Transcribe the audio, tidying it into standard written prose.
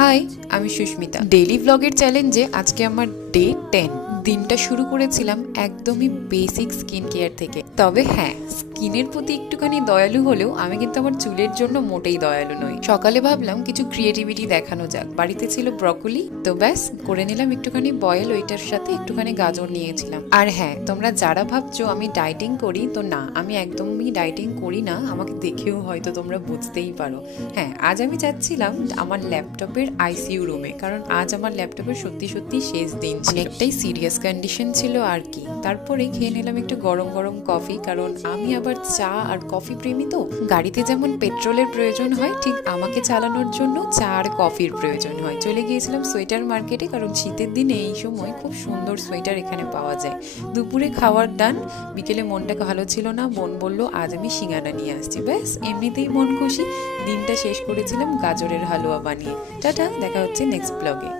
High, আমি Susmita. Daily ব্লগের চ্যালেঞ্জে আজকে আমার ডে 10। দিনটা শুরু করেছিলাম একদমই বেসিক স্কিন কেয়ার থেকে। তবে হ্যাঁ, স্কিনের প্রতি একটুখানি দয়ালু হলেও আমি কিন্তু আমার চুলের জন্য মোটেই দয়ালু নই। সকালে ভাবলাম কিছু ক্রিয়েটিভিটি দেখানো যাক। বাড়িতে ছিল ব্রকলি, তো ব্যাস করে নিলাম একটুখানি বয়েল, ওইটার সাথে একটুখানি গাজর নিয়েছিলাম। আর হ্যাঁ, তোমরা যারা ভাবছো আমি ডাইটিং করি, তো না, আমি একদমই ডাইটিং করি না। আমাকে দেখেও হয়তো তোমরা বুঝতেই পারো। হ্যাঁ, আজ আমি যাচ্ছিলাম আমার ল্যাপটপের আইসিইউ রুমে, কারণ আজ আমার ল্যাপটপের সত্যি সত্যি শেষ দিন, অনেকটাই সিরিয়াস কন্ডিশন ছিল আর কি। তারপরে খেয়ে নিলাম একটু গরম গরম কফি, কারণ আমি আবার চা আর কফি প্রেমী। তো গাড়িতে যেমন পেট্রোলের প্রয়োজন হয়, ঠিক আমাকে চালানোর জন্য চা আর কফির প্রয়োজন হয়। চলে গিয়েছিলাম সোয়েটার মার্কেটে, কারণ শীতের দিনে এই সময় খুব সুন্দর সোয়েটার এখানে পাওয়া যায়। দুপুরে খাওয়ার ডান, বিকেলে মনটা ভালো ছিল না, বোন বলল আজ আমি সিঙ্গারা নিয়ে আসছি। ব্যাস এমনিতেই মন খুশি। দিনটা শেষ করেছিলাম গাজরের হালুয়া বানিয়ে। টাটা, দেখা হচ্ছে নেক্সট ব্লগে।